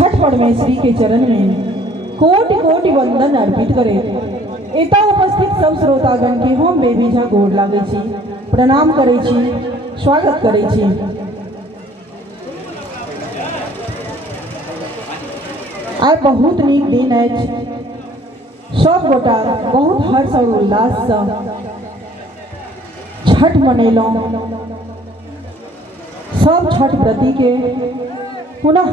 छठ परमेश्वरी के चरण में कोटि कोटि वंदन अर्पित करे। एता उपस्थित सब श्रोतागण के हम बेबीझा गोड़ लागे छी, प्रणाम करे छी, स्वागत करे छी। आइ बहुत नीक दिन अछि। सब गोटा बहुत हर्ष और उल्लास से छठ मनेलहुँ। सब छठ व्रती के पुनः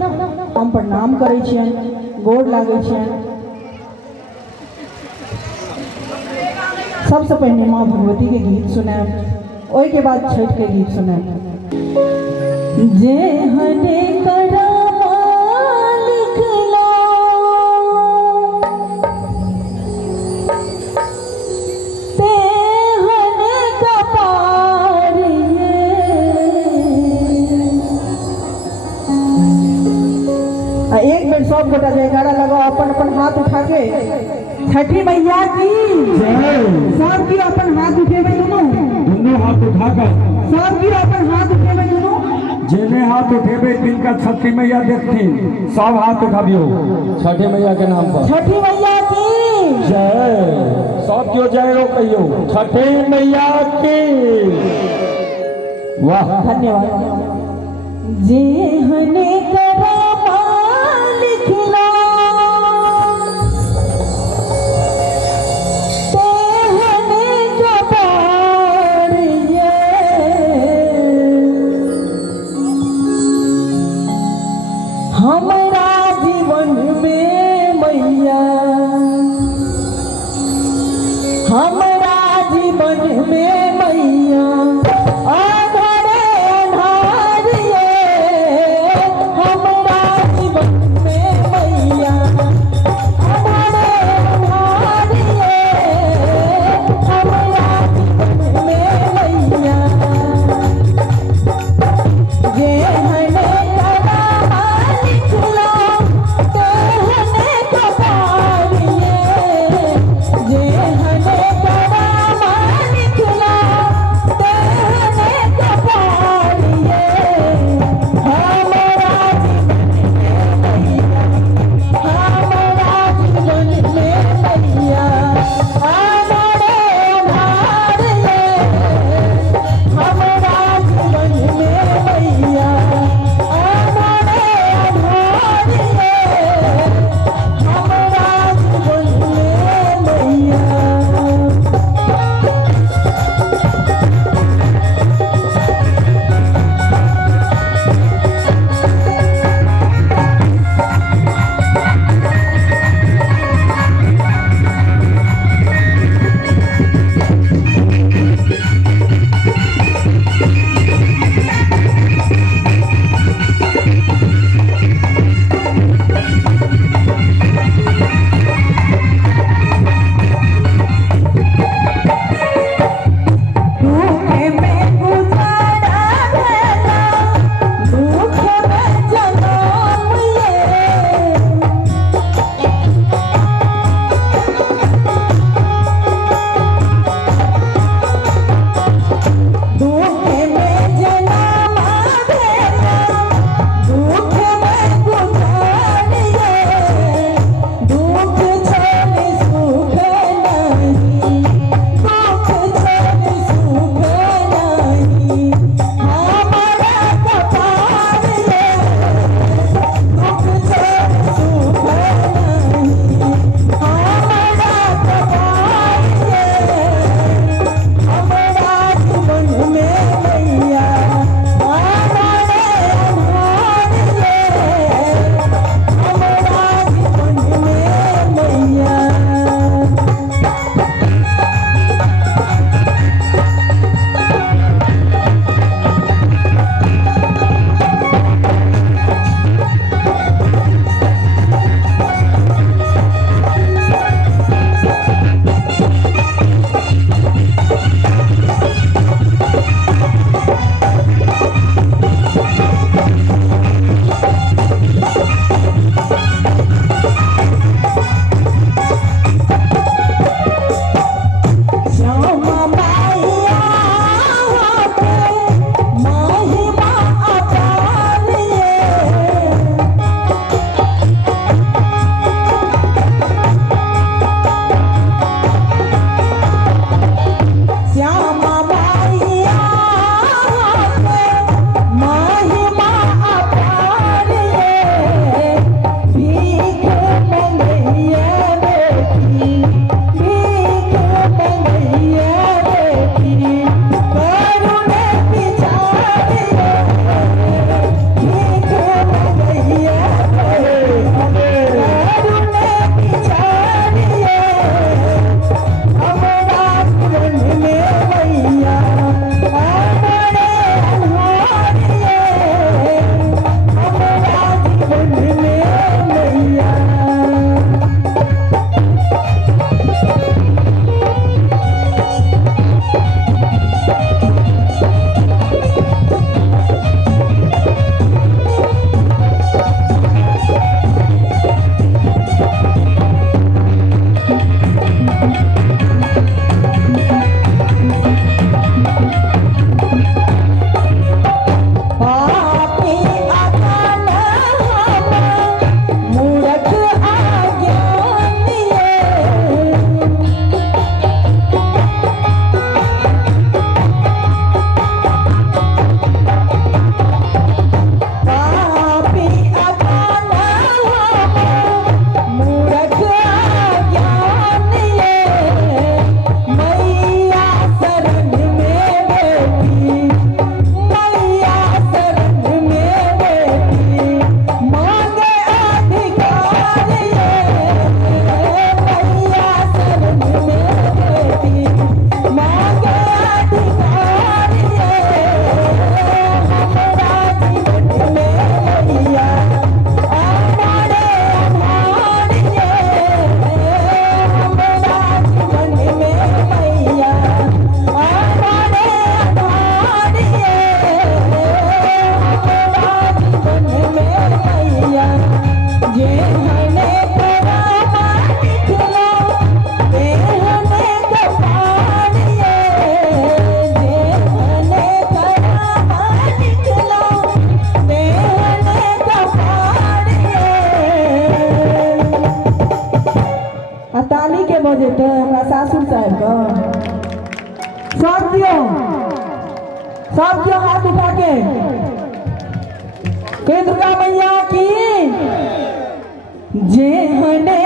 हम प्रणाम करे छियनि, गोड़ लागे छियनि। सबसे पहले माँ भगवती के गीत सुनाएब, ओहि के बाद छठ के गीत सुनाएब। जे हने करामा लिखलो ते हने कपार ये। एक बेर सब गोटा जयकारा लगाओ, अपन अपन हाथ उठा के छठी मैया की जय। सब की अपन हाथ उठेबे, दोनों हाथ उठाकर सब की अपन हाथ उठेबे, दोनों जेने हाथ उठेबे तिनका छठी मैया देखथिन। सब हाथ उठाबियो छठी मैया के नाम पर। छठी मैया की जय। सब क्यों जय रो कहियो छठी मैया की। वाह, धन्यवाद। जे हने करामा लिखला ते हने कपार ये। हमारा जीवन में मैया, हमारा जीवन में मैया आधारे आधारिये। हमारा जीवन में मैया आधारे आधारिये। हमारा जीवन में मैया जे हने करामा लिखलो ते हने कपार ये। जे हने करामा भऽ जेतै हमरा सासुर साहब के। सब क्यों हाथ उठा के दुर्गा मैया की जे हने